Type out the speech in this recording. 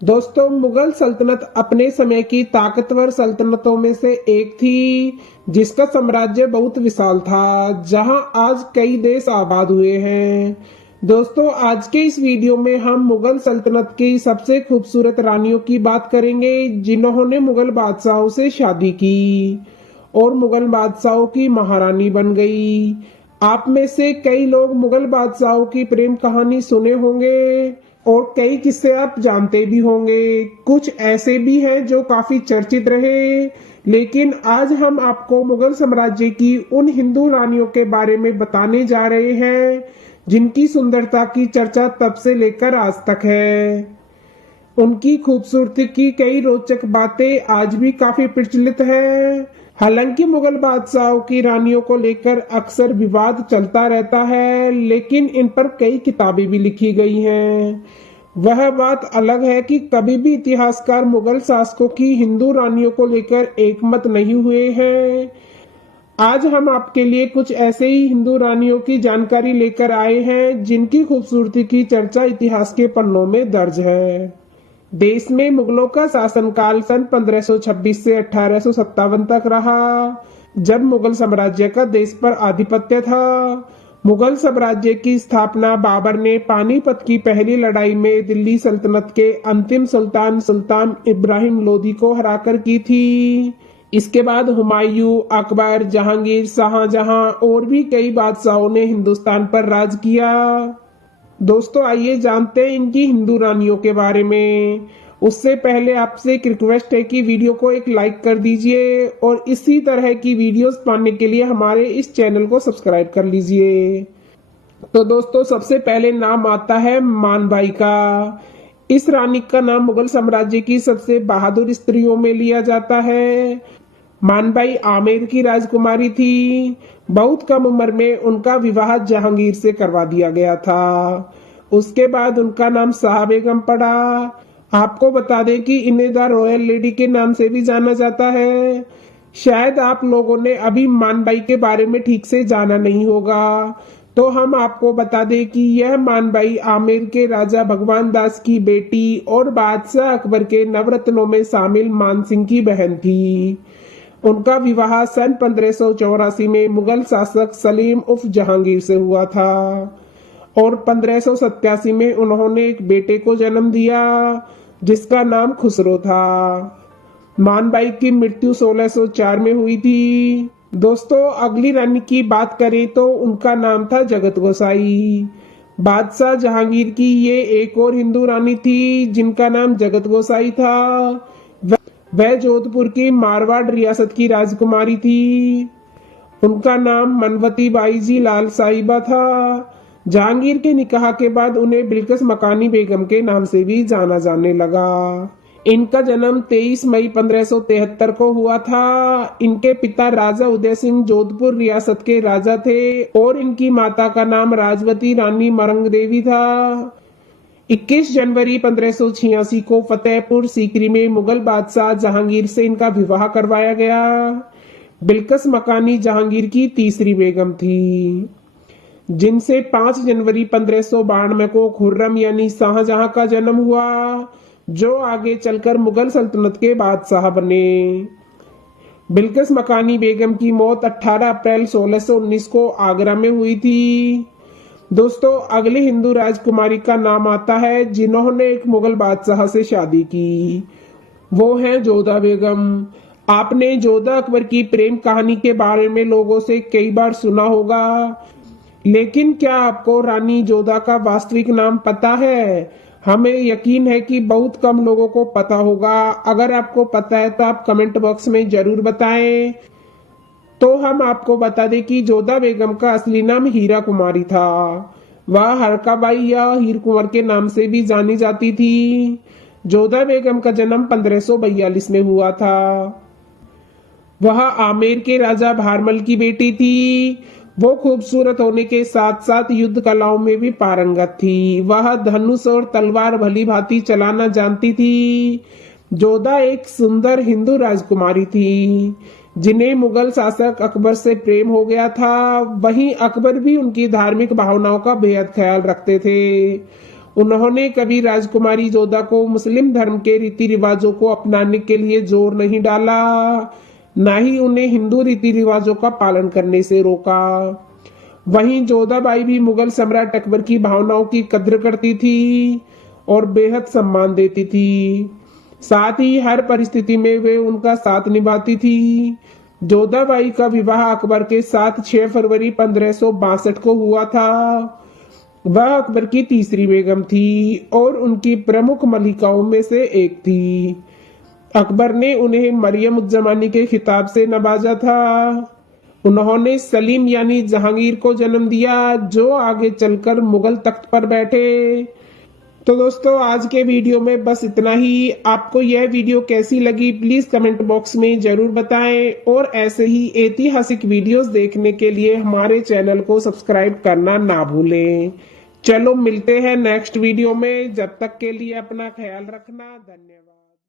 दोस्तों, मुगल सल्तनत अपने समय की ताकतवर सल्तनतों में से एक थी, जिसका साम्राज्य बहुत विशाल था, जहां आज कई देश आबाद हुए हैं। दोस्तों, आज के इस वीडियो में हम मुगल सल्तनत की सबसे खूबसूरत रानियों की बात करेंगे, जिन्होंने मुगल बादशाहों से शादी की और मुगल बादशाहों की महारानी बन गई। आप में से कई लोग मुगल बादशाहों की प्रेम कहानी सुने होंगे और कई किस्से आप जानते भी होंगे। कुछ ऐसे भी हैं जो काफी चर्चित रहे, लेकिन आज हम आपको मुगल साम्राज्य की उन हिंदू रानियों के बारे में बताने जा रहे हैं, जिनकी सुंदरता की चर्चा तब से लेकर आज तक है। उनकी खूबसूरती की कई रोचक बातें आज भी काफी प्रचलित हैं। हालांकि मुगल बादशाहों की रानियों को लेकर अक्सर विवाद चलता रहता है, लेकिन इन पर कई किताबें भी लिखी गई हैं। वह बात अलग है कि कभी भी इतिहासकार मुगल शासकों की हिंदू रानियों को लेकर एकमत नहीं हुए हैं। आज हम आपके लिए कुछ ऐसे ही हिंदू रानियों की जानकारी लेकर आए हैं, जिनकी खूबसूरती की चर्चा इतिहास के पन्नों में दर्ज है। देश में मुगलों का शासनकाल सन 1526 से 1857 तक रहा, जब मुगल साम्राज्य का देश पर आधिपत्य था। मुगल साम्राज्य की स्थापना बाबर ने पानीपत की पहली लड़ाई में दिल्ली सल्तनत के अंतिम सुल्तान सुल्तान इब्राहिम लोदी को हराकर की थी। इसके बाद हुमायूं, अकबर, जहांगीर, शाहजहां और भी कई बादशाहों ने हिंदुस्तान पर राज किया। दोस्तों, आइए जानते हैं इनकी हिंदू रानियों के बारे में। उससे पहले आपसे एक रिक्वेस्ट है कि वीडियो को एक लाइक कर दीजिए और इसी तरह की वीडियोस पाने के लिए हमारे इस चैनल को सब्सक्राइब कर लीजिए। तो दोस्तों, सबसे पहले नाम आता है मानबाई का। इस रानी का नाम मुगल साम्राज्य की सबसे बहादुर स्त्रियों में लिया जाता है। मानबाई आमेर की राजकुमारी थी। बहुत कम उम्र में उनका विवाह जहांगीर से करवा दिया गया था। उसके बाद उनका नाम शाह बेगम पड़ा। आपको बता दें कि इन्हें द रॉयल लेडी के नाम से भी जाना जाता है। शायद आप लोगों ने अभी मानबाई के बारे में ठीक से जाना नहीं होगा, तो हम आपको बता दें कि यह मानबाई आमेर के राजा भगवान दास की बेटी और बादशाह अकबर के नवरत्नों में शामिल मानसिंह की बहन थी। उनका विवाह सन 1584 में मुगल शासक सलीम उर्फ जहांगीर से हुआ था और 1587 में उन्होंने एक बेटे को जन्म दिया, जिसका नाम खुसरो था। मानबाई की मृत्यु 1604 में हुई थी। दोस्तों, अगली रानी की बात करें तो उनका नाम था जगत गोसाई। बादशाह जहांगीर की ये एक और हिंदू रानी थी, जिनका नाम जगत गोसाई था। वह जोधपुर की मारवाड़ रियासत की राजकुमारी थी। उनका नाम मनवती बाई जी लाल साहिबा था। जहांगीर के निकाह के बाद उन्हें बिल्किस मकानी बेगम के नाम से भी जाना जाने लगा। इनका जन्म 23 मई 1573 को हुआ था। इनके पिता राजा उदय सिंह जोधपुर रियासत के राजा थे और इनकी माता का नाम राजवती रानी मरंग देवी था। 21 जनवरी 1586 को फतेहपुर सीकरी में मुगल बादशाह जहांगीर से इनका विवाह करवाया गया। बिल्किस मकानी जहांगीर की तीसरी बेगम थी, जिनसे 5 जनवरी 1592 को खुर्रम यानी शाहजहां का जन्म हुआ, जो आगे चलकर मुगल सल्तनत के बादशाह बने। बिल्किस मकानी बेगम की मौत 18 अप्रैल 1619 को आगरा में हुई थी। दोस्तों, अगली हिंदू राजकुमारी का नाम आता है जिन्होंने एक मुगल बादशाह से शादी की। वो है जोधा बेगम। आपने जोधा अकबर की प्रेम कहानी के बारे में लोगों से कई बार सुना होगा, लेकिन क्या आपको रानी जोधा का वास्तविक नाम पता है? हमें यकीन है कि बहुत कम लोगों को पता होगा। अगर आपको पता है तो आप कमेंट बॉक्स में जरूर बताएं। तो हम आपको बता दें कि जोधा बेगम का असली नाम हीरा कुमारी था। वह हरकाबाई या हीर कुंवर के नाम से भी जानी जाती थी। जोधा बेगम का जन्म 1542 में हुआ था। वह आमेर के राजा भारमल की बेटी थी। वो खूबसूरत होने के साथ साथ युद्ध कलाओं में भी पारंगत थी। वह धनुष और तलवार भली भांति चलाना जानती थी। जोधा एक सुंदर हिंदू राजकुमारी थी, जिन्हें मुगल शासक अकबर से प्रेम हो गया था। वहीं अकबर भी उनकी धार्मिक भावनाओं का बेहद ख्याल रखते थे। उन्होंने कभी राजकुमारी जोधा को मुस्लिम धर्म के रीति रिवाजों को अपनाने के लिए जोर नहीं डाला, न ही उन्हें हिंदू रीति रिवाजों का पालन करने से रोका। वहीं जोधाबाई भी मुगल सम्राट अकबर की भावनाओं की कद्र करती थी और बेहद सम्मान देती थी। साथ ही हर परिस्थिति में वे उनका साथ निभाती थी। जोधाबाई का विवाह अकबर के साथ 6 फरवरी 1562 को हुआ था। वह अकबर की तीसरी बेगम थी और उनकी प्रमुख मलिकाओं में से एक थी। अकबर ने उन्हें मरियम उज जमानी के खिताब से नवाजा था। उन्होंने सलीम यानी जहांगीर को जन्म दिया, जो आगे चलकर मुगल तख्त पर बैठे। तो दोस्तों, आज के वीडियो में बस इतना ही। आपको यह वीडियो कैसी लगी प्लीज कमेंट बॉक्स में जरूर बताएं और ऐसे ही ऐतिहासिक वीडियोस देखने के लिए हमारे चैनल को सब्सक्राइब करना ना भूलें। चलो मिलते हैं नेक्स्ट वीडियो में, जब तक के लिए अपना ख्याल रखना। धन्यवाद।